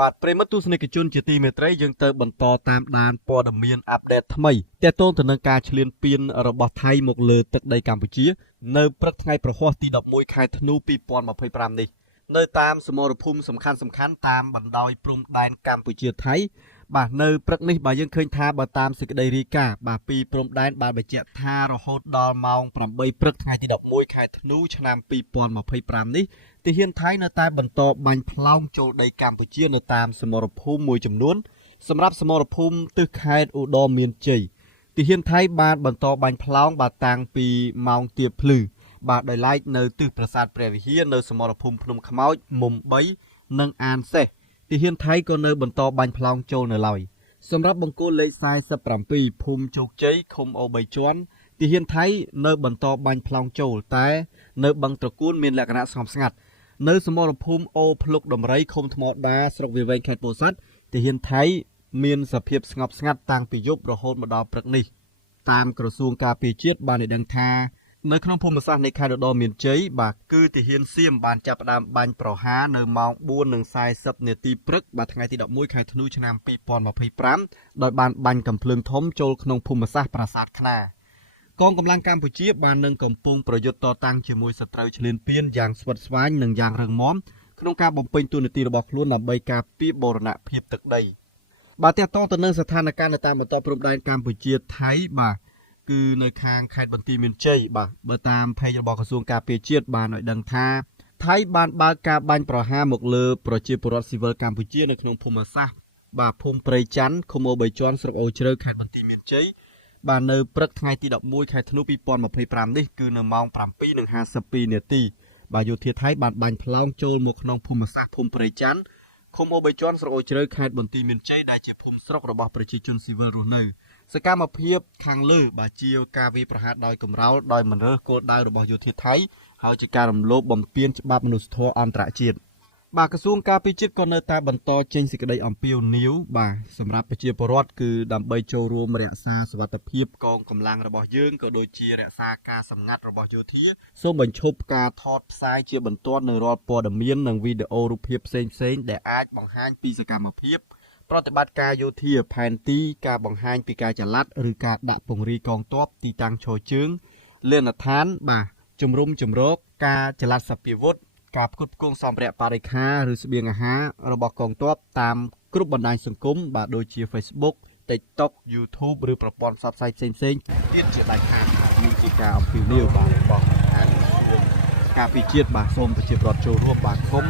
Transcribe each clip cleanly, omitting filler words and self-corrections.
បាទប្រិមត្តទស្សនិកជនជាទីមេត្រីយើងទៅបន្តតាមដានព័ត៌មានអាប់ដេតថ្មីទាក់ទងទៅនឹងការឈ្លានពានរបស់ថៃមកលើទឹកដីកម្ពុជានៅព្រឹកថ្ងៃប្រហ័សទី11ខែធ្នូ2025នេះនៅតាមសមរភូមិសំខាន់ៗតាមបណ្ដោយព្រំដែនកម្ពុជាថៃបាទនៅព្រឹកនេះបាទយើងឃើញថាបើតាមសេចក្តីរាយការណ៍បាទពីព្រំដែនបានបញ្ជាក់ថារហូតដល់ម៉ោង8ព្រឹកថ្ងៃទី11ខែធ្នូឆ្នាំ2025នេះទាហានថៃនៅតែបន្តបាញ់ផ្លោងចូលដីកម្ពុជានៅតាមសមរភូមិមួយចំនួនសម្រាប់សមរភូមិទិសខេត្តឧត្តរមានជ័យទាហានថៃបានបន្តបាញ់ផ្លោងបាទតាំងពីម៉ោងទៀបភ្លឺបាទដោយឡែកនៅទិសប្រាសាទព្រះវិហារនៅសមរភូមិភ្នំខ្មោចមុំ3និងអានសេះទាហានថៃក៏នៅបន្តបាញ់ផ្លោងចូលនៅឡើយសម្រាប់បង្គោលលេខ47ភូមិជោគជ័យឃុំអូ3ជាន់ទាហានថៃនៅបន្តបាញ់ផ្លោងចូលតែនៅបឹងត្រកួនមានលក្ខណៈស្ងប់ស្ងាត់នៅសមរភូមិអូភ្លុកដំរីឃុំថ្មដាស្រុកវាវែងខេត្តពោធិ៍សាត់ទាហានថៃមានសភាពស្ងប់ស្ងាត់តាំងពីយប់រហូតមកដល់ព្រឹកនេះតាមក្រសួងការពារជាតិបានដឹងថានៅក្នុងភូមិសាស្ត្រនៃខេត្តឧត្តរមានជ័យបាទគឺទាហានសៀមបានចាប់ផ្ដើមបាញ់ប្រហារនៅម៉ោង4:40នាទីព្រឹកបាទថ្ងៃទី11ខែធ្នូឆ្នាំ2025ដោយបានបាញ់កាំភ្លើងធំចូលក្នុងភូមិសាស្ត្រប្រាសាទខ្នាកងកម្លាំងកម្ពុជាបាននឹងកំពុងប្រយុទ្ធតតាំងជាមួយសត្រូវឈ្លានពានយ៉ាងស្វិតស្វាញនិងយ៉ាងរឹងមាំក្នុងការបំពេញតួនាទីរបស់ខ្លួនដើម្បីការពារបូរណភាពទឹកដីបាទទាក់ទងទៅនឹងស្ថានភាពនៅតាមបន្តព្រំដែនកម្ពុជាថៃបាទគឺនៅខាងខេត្តបន្ទាយមានជ័យបាទបើតាមផេករបស់ក្រសួងការពារជាតិបានឲ្យដឹងថាថៃបានបើកការបាញ់ប្រហារមកលើប្រជាពលរដ្ឋស៊ីវិលកម្ពុជានៅក្នុងភូមិសាស្ត្របាទភូមិព្រៃច័ន្ទឃុំអូ3ជាន់ស្រុកអូជ្រៅខេត្តបន្ទាយមានជ័យបាននៅព្រឹកថ្ងៃទី11ខែធ្នូ2025នេះគឺនៅម៉ោង7:52នាទីបាទយោធាថៃបានបាញ់ផ្លោងចូលមកក្នុងភូមិសាស្ត្រភូមិព្រៃច័ន្ទឃុំអូ3ជាន់ស្រុកអូជ្រៅខេត្តបន្ទាយមានជ័យដែលជាភូមិស្រុករបស់ប្រជាជនស៊ីវិលរស់នៅសកម្មភាពខាងលើបាទជាការវាយប្រហារដោយកំរោលដោយមិនរើសគោលដៅរបស់យោធាថៃហើយជាការរំលោភបំពានច្បាប់មនុស្សធម៌អន្តរជាតិបាទក្រសួងការពារជាតិក៏នៅតែបន្តចេញសេចក្តីអំពាវនាវបាទសម្រាប់ប្រជាពលរដ្ឋគឺដើម្បីចូលរួមរក្សាសុវត្ថិភាពកងកម្លាំងរបស់យើងក៏ដូចជារក្សាការសម្ងាត់របស់យោធាសូមបញ្ឈប់ការថតផ្សាយជាបន្ទាន់នៅរាល់ព័ត៌មាននិងវីដេអូរូបភាពផ្សេងៗដែលអាចបង្ហាញពីសកម្មភាពប្រតិបត្តិការយោធាផែនទីការបង្ហាញពីការចល័តឬការដាក់ពង្រាយកងទ័ពទីតាំងឈរជើងលានដ្ឋានបាទជំរុំជម្រកការចល័តសពាវុធការផ្គត់ផ្គង់សម្ភារៈបរិក្ខារឬស្បៀងអាហាររបស់កងទ័ពតាមគ្រប់បណ្ដាញសង្គមបាទដូចជា Facebook TikTok YouTube ឬប្រព័ន្ធផ្សព្វផ្សាយផ្សេងៗទៀតជាដាច់ខាតនេះជាការអំពាវនាវបាទរបស់ខាងការពារជាតិបាទសូមប្រជាពលរដ្ឋចូលរួមបាទគុំ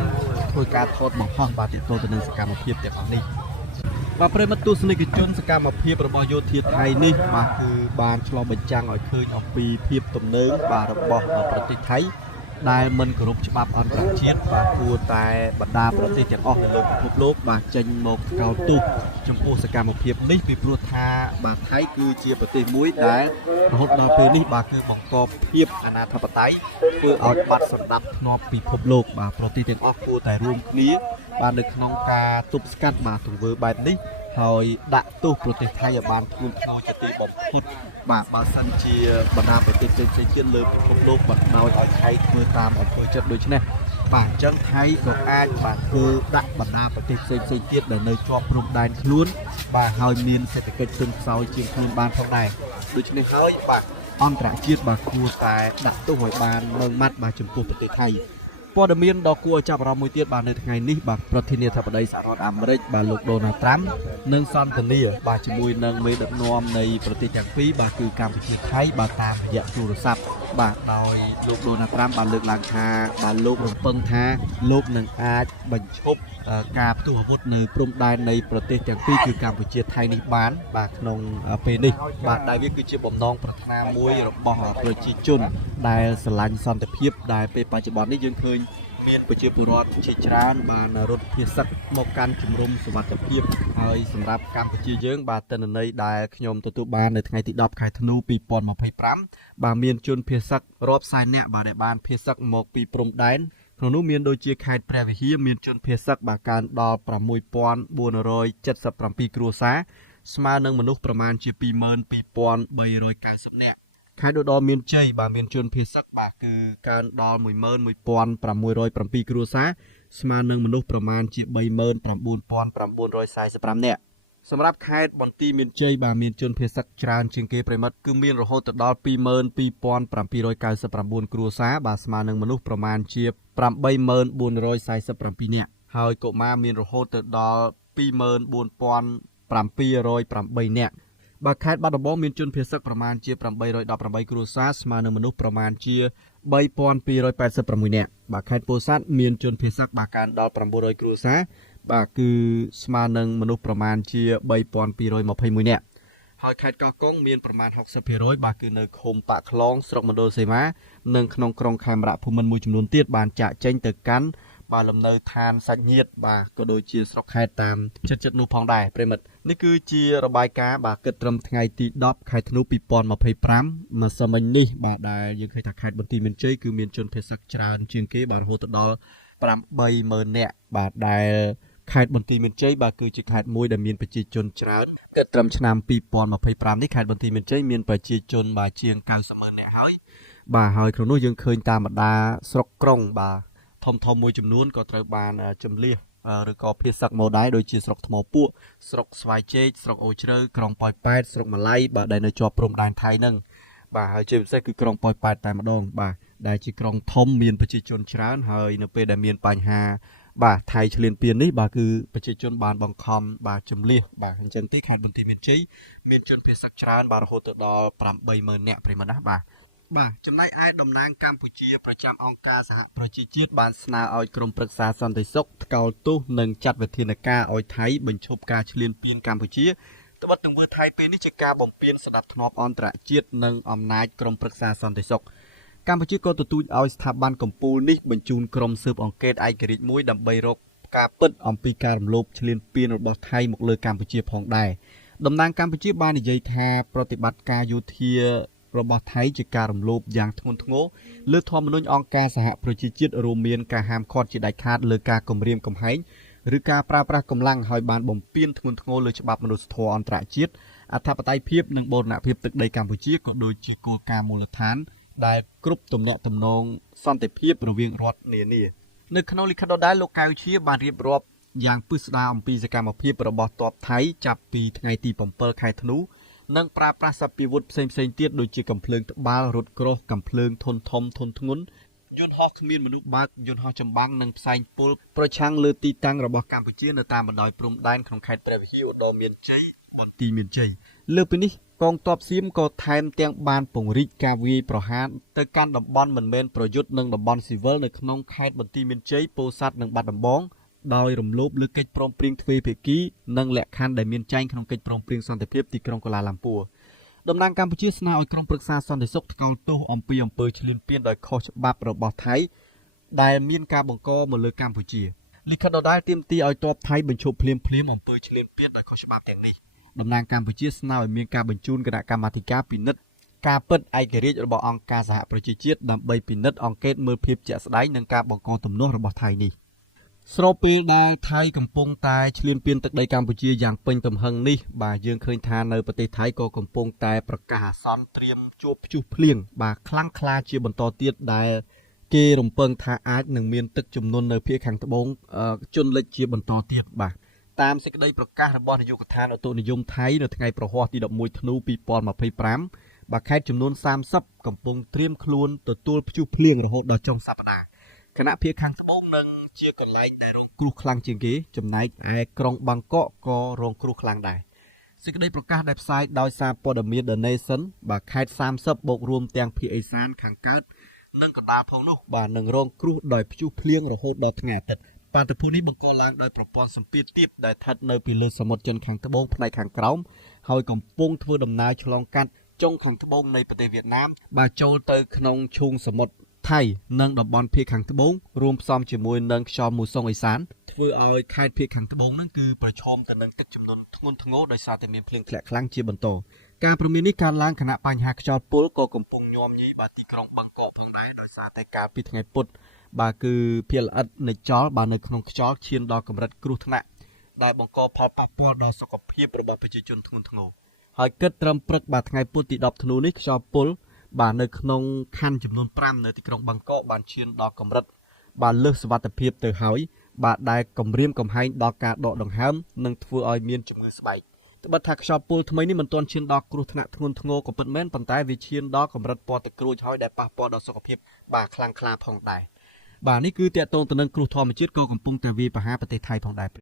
ធ្វើការថតបង្ហោះបាទទាក់ទងទៅនឹងសកម្មភាពទាំងអស់នេះបាទប្រិមត្តទស្សនិកជនសកម្មភាពរបស់យោធាថៃនេះបាទគឺបានឆ្លុះបញ្ចាំងឲ្យឃើញអំពីភាពទំនើងបាទរបស់ប្រទេសថៃដែលមិនគោរពច្បាប់អន្តរជាតិបាទគួរតែបណ្ដាប្រទេសទាំងអស់នៅលើពិភពលោកបាទចេញមកថ្កោលទោសចំពោះសកម្មភាពនេះពីព្រោះថាបាទថៃគឺជាប្រទេសមួយដែលរហូតដល់ពេលនេះបាទគឺបង្កភាពអនាធិបតេយ្យធ្វើឲ្យបាត់សណ្ដាប់ធ្នាប់ពិភពលោកបាទប្រទេសទាំងអស់គួរតែរួមគ្នាបាទនៅក្នុងការទប់ស្កាត់បាទទង្វើបែបនេះហើយដាក់ទោសប្រទេសថៃឲ្យបានធ្ងន់ធ្ងរជាទីបំផុតបាទបើសិនជាបណ្ដាប្រទេសផ្សេងៗទៀតលើពិភពលោកបណ្ដោយឲ្យថៃធ្វើតាមអំពើចិត្តដូច្នេះបាទអញ្ចឹងថៃក៏អាចបាទធ្វើដាក់បណ្ដាប្រទេសផ្សេងៗទៀតដែលនៅជាប់ព្រំដែនខ្លួនបាទហើយមានសេដ្ឋកិច្ចទន់ខ្សោយជាងខ្លួនបានផងដែរដូច្នេះហើយបាទអន្តរជាតិបាទគួរតែដាក់ទោសឲ្យបានម៉ឺងម៉ាត់បាទចំពោះប្រទេសថៃព័ត៌មានដ៏គួរឲ្យចាប់អារម្មណ៍មួយទៀតបាទនៅថ្ងៃនេះបាទប្រធានាធិបតីសហរដ្ឋអាមេរិកបាទលោកដូណាល់ត្រាំនឹងសន្ទនាបាទជាមួយនឹងមេដឹកនាំនៃប្រទេសទាំងពីរបាទគឺកម្ពុជាថៃបាទតាមរយៈទូរស័ព្ទបាទដោយលោកដូណាល់ត្រាំបានលើកឡើងថាបាទលោករំពឹងថាលោកនឹងអាចបញ្ឈប់ការផ្ទុះអាវុធនៅព្រំដែននៃប្រទេសទាំងពីរគឺកម្ពុជាថៃនេះបានបាទក្នុងពេលនេះបាទដែលវាគឺជាបំណងប្រាថ្នាមួយរបស់ប្រជាជនដែលស្រឡាញ់សន្តិភាពដែលពេលបច្ចុប្បន្ននេះយើងឃើញមានប្រជាពលរដ្ឋជាច្រើនបានរត់ភៀសសឹកមកកាន់ជំរំសុវត្ថិភាពហើយសម្រាប់កម្ពុជាយើងបាទទិន្នន័យដែលខ្ញុំទទួលបាននៅថ្ងៃទី10ខែធ្នូ2025បាទមានជនភៀសសឹករាប់សែននាក់បាទដែលបានភៀសសឹកមកពីព្រំដែនក្នុងនោះមានដូចជាខេត្តព្រះវិហារមានជនភៀសសឹកបាទកើនដល់6477គ្រួសារស្មើនឹងមនុស្សប្រមាណជា22390នាក់ខេត្តឧត្តរមានជ័យបាទមានជនភៀសសឹកបាទគឺកើនដល់11607គ្រួសារ ស្មើនឹងមនុស្សប្រមាណជា 39,945 នាក់សម្រាប់ខេត្តបន្ទាយមានជ័យបាទមានជនភៀសសឹកច្រើនជាងគេប្រិមិត្តគឺមានរហូតដល់ 22,799 គ្រួសារបាទស្មើនឹងមនុស្សប្រមាណជា 84,447 នាក់ហើយកុមារមានរហូតដល់ 24,708 នាក់បាទខេត្តបាត់ដំបងមានជនភៀសសឹកប្រមាណជា 818 គ្រួសារស្មើនឹងមនុស្សប្រមាណជា 3,286 នាក់បាទខេត្តពោធិ៍សាត់មានជនភៀសសឹកបាទកើនដល់ 900 គ្រួសារបាទគឺស្មើនឹងមនុស្សប្រមាណជា 3,221 នាក់ហើយខេត្តកោះកុងមានប្រមាណ 60% បាទគឺនៅឃុំប៉ាក់ខ្លងស្រុកមណ្ឌលសីមានិងក្នុងក្រុងខេមរៈភូមិន្ទមួយចំនួនទៀតបានចាក់ចេញទៅកាន់បាទលំនៅឋានសាច់ញាតិបាទក៏ដូចជាស្រុកខេត្តតាមចិត្តនោះផងដែរប្រិមិត្តនេះគឺជារបាយការណ៍បាទគិតត្រឹមថ្ងៃទី10ខែធ្នូ 2025 ម្សិលមិញនេះបាទដែលយើងឃើញថាខេត្តបន្ទាយមានជ័យគឺមានជនភៀសសឹកច្រើនជាងគេបាទរហូតដល់ 80,000 នាក់បាទដែលខេត្តបន្ទាយមានជ័យបាទគឺជាខេត្តមួយដែលមានប្រជាជនច្រើនគិតត្រឹមឆ្នាំ 2025 នេះខេត្តបន្ទាយមានជ័យមានប្រជាជនបាទជាង 90,000 នាក់ហើយបាទហើយក្នុងនោះយើងឃើញតាមបណ្ដាស្រុកក្រុងបាទធំមួយចំនួនក៏ត្រូវបានចម្លៀសឬក៏ភៀសសឹកមកដែរដូចជាស្រុកថ្មពួកស្រុកស្វាយជែកស្រុកអូជ្រៅក្រុងប៉ោយប៉ែតស្រុកម៉ាឡៃបាទដែលនៅជាប់ព្រំដែនថៃហ្នឹងបាទហើយជាពិសេសគឺក្រុងប៉ោយប៉ែតតែម្ដងបាទដែលជាក្រុងធំមានប្រជាជនច្រើនហើយនៅពេលដែលមានបញ្ហាបាទថៃឈ្លានពាននេះបាទគឺប្រជាជនបានបង្ខំបាទចម្លៀសបាទអញ្ចឹងទេខេត្តបន្ទាយមានជ័យមានជនភៀសសឹកច្រើនបាទរហូតដល់ 80,000 នាក់ប្រិមត្តណាបាទចំណែកឯតំណាងកម្ពុជាប្រចាំអង្គការសហប្រជាជាតិបានស្នើឲ្យក្រមប្រឹក្សាសន្តិសុខថ្កោលទោសនិងចាត់វិធានការឲ្យថៃបញ្ឈប់ការឈ្លានពានកម្ពុជាត្បិតទង្វើថៃពេលនេះជាការបំពានសណ្ដាប់ធ្នាប់អន្តរជាតិនិងអំណាចក្រមប្រឹក្សាសន្តិសុខកម្ពុជាក៏ទទូចឲ្យស្ថាប័នកម្ពុជានេះបញ្ជូនក្រុមស៊ើបអង្កេតឯករាជ្យមួយដើម្បីរកការពិតអំពីការរំលោភឈ្លានពានរបស់ថៃមកលើកម្ពុជាផងដែរតំណាងកម្ពុជាបាននិយាយថាប្រតិបត្តិការយោធារបស់ថៃជាការរំលោភយ៉ាងធ្ងន់ធ្ងរលើធម្មនុញ្ញអង្គការសហប្រជាជាតិរួមមានការហាមឃាត់ជាដាច់ខាតលើការគំរាមកំហែងឬការប្រើប្រាស់កម្លាំងឲ្យបានបំពានធ្ងន់ធ្ងរលើច្បាប់មនុស្សធម៌អន្តរជាតិអធិបតេយ្យភាពនិងបូរណភាពទឹកដីកម្ពុជាក៏ដូចជាគោលការណ៍មូលដ្ឋានដែលគ្រប់ទំនាក់ទំនងសន្តិភាពរវាងរដ្ឋនានានៅក្នុងលិខិតដដែលលោកកៅជាបានរៀបរាប់យ៉ាងពិស្ដារអំពីសកម្មភាពរបស់ទ័ពថៃចាប់ពីថ្ងៃទី7ខែធ្នូនិងប្រើប្រាស់សព្វាវុធផ្សេងៗទៀតដូចជាកាំភ្លើងត្បាល់រថក្រោះកាំភ្លើងធុនធំធុនធ្ងន់យន្តហោះគ្មានមនុស្សបើកយន្តហោះចម្បាំងនិងផ្សែងពុលប្រឆាំងលើទីតាំងរបស់កម្ពុជានៅតាមបណ្ដោយព្រំដែនក្នុងខេត្តព្រះវិហារឧត្តរមានជ័យបន្ទាយមានជ័យលើពីនេះកងទ័ពសៀមក៏ថែមទាំងបានពង្រីកការវាយប្រហារទៅកាន់តំបន់មិនមែនប្រយុទ្ធនិងតំបន់ស៊ីវិលនៅក្នុងខេត្តបន្ទាយមានជ័យពោធិ៍សាត់និងបាត់ដំបងដោយរំលោភលើកិច្ចព្រមព្រៀងទ្វេភាគីនិងលក្ខខណ្ឌដែលមានចែងក្នុងកិច្ចព្រមព្រៀងសន្តិភាពទីក្រុងកូឡាឡាំពួរតំណាងកម្ពុជាស្នើឲ្យក្រុមប្រឹក្សាសន្តិសុខថ្កោលទោសអំពីអំពើឈ្លានពានដោយខុសច្បាប់របស់ថៃដែលមានការបង្កមកលើកម្ពុជាលិខិតដដែលទាមទារឲ្យទ័ពថៃបញ្ឈប់ភ្លាមអំពើឈ្លានពានដោយខុសច្បាប់ទាំងនេះតំណាងកម្ពុជាស្នើឲ្យមានការបញ្ជូនគណៈកម្មាធិការពិនិត្យការពិតឯករាជ្យរបស់អង្គការសហប្រជាជាតិដើម្បីពិនិត្យអង្កេតមើលភាពជាក់ស្ដែងនិងការបង្កទំនាស់របស់ថៃនេះស្របពេលដែលថៃកំពុងតែឈ្លានពានទឹកដីកម្ពុជាយ៉ាងពេញទំហឹងនេះបាទយើងឃើញថានៅប្រទេសថៃក៏កំពុងតែប្រកាសអាសន្នត្រៀមជួបព្យុះភ្លៀងបាទខ្លាំងក្លាជាបន្តទៀតដែលគេរំពឹងថាអាចនឹងមានទឹកជំនន់នៅភាគខាងត្បូងជន់លិចជាបន្តទៀតបាទតាមសេចក្តីប្រកាសរបស់នាយកដ្ឋានឧតុនិយមថៃនៅថ្ងៃប្រហ័សទី11ធ្នូ2025បាទខេត្តចំនួន30កំពុងត្រៀមខ្លួនទទួលព្យុះភ្លៀងរហូតដល់ចុងសប្តាហ៍គណៈភាគខាងត្បូងនឹងជាកន្លែងដែលរងគ្រោះខ្លាំងជាងគេចំណែកឯក្រុងបាងកកក៏រងគ្រោះខ្លាំងដែរសេចក្តីប្រកាសដែលផ្សាយដោយសារព័ត៌មាន The Nation បាទខេត្ត30បូករួមទាំងភាគឦសានខាងកើតនិងកណ្ដាលផងនោះបាទនឹងរងគ្រោះដោយព្យុះភ្លៀងរហូតដល់ថ្ងៃអាទិត្យបាតុភូតនេះបង្កឡើងដោយប្រព័ន្ធសម្ពាធទាបដែលស្ថិតនៅពីលើសមុទ្រចិនខាងត្បូងផ្នែកខាងក្រោមហើយកំពុងធ្វើដំណើរឆ្លងកាត់ចុងខាងត្បូងនៃប្រទេសវៀតណាមបាទចូលទៅក្នុងឈូងសមុទ្រថៃនិងតំបន់ភាគខាងត្បូងរួមផ្សំជាមួយនឹងខ្យល់មូសុងអេសានធ្វើឲ្យខេត្តភាគខាងត្បូងនឹងគឺប្រឈមទៅនឹងទឹកជំនន់ធ្ងន់ធ្ងរដោយសារតែមានភ្លៀងធ្លាក់ខ្លាំងជាបន្តការព្រមាននេះកើតឡើងខណៈបញ្ហាខ្យល់ពុលក៏កំពុងញោមញីបាទទីក្រុងបាងកកផងដែរដោយសារតែកាលពីថ្ងៃពុធបាទគឺភាគល្អិតនៃខ្យល់បាទនៅក្នុងខ្យល់ឈានដល់កម្រិតគ្រោះថ្នាក់ដែលបង្កផលប៉ះពាល់ដល់សុខភាពរបស់ប្រជាជនធ្ងន់ធ្ងរហើយគិតត្រឹមព្រឹកបាទថ្ងៃពុធទី10ធ្នូនេះខ្យល់ពុលបាទនៅក្នុងខណ្ឌចំនួន5នៅទីក្រុងបាងកកបានឈានដល់កម្រិតបាទលើសសុវត្ថិភាពទៅហើយ បាទដែលគម្រាមកំហែងដល់ការដកដង្ហើមនិងធ្វើឲ្យមានជំងឺស្បែកត្បិតថាខ្យល់ពុលថ្មីនេះមិនទាន់ឈានដល់គ្រោះថ្នាក់ធ្ងន់ធ្ងរក៏ពិតមែនប៉ុន្តែវាឈានដល់កម្រិតពណ៌ទឹកក្រូចហើយដែលប៉ះពាល់ដល់សុខភាពបាទខ្លាំងក្លាផងដែរបាទនេះគឺតាក់ទងទៅនឹងគ្រោះធម្មជាតិក៏កំពុងតែវាយប្រហារប្រទេសថៃផងដែរ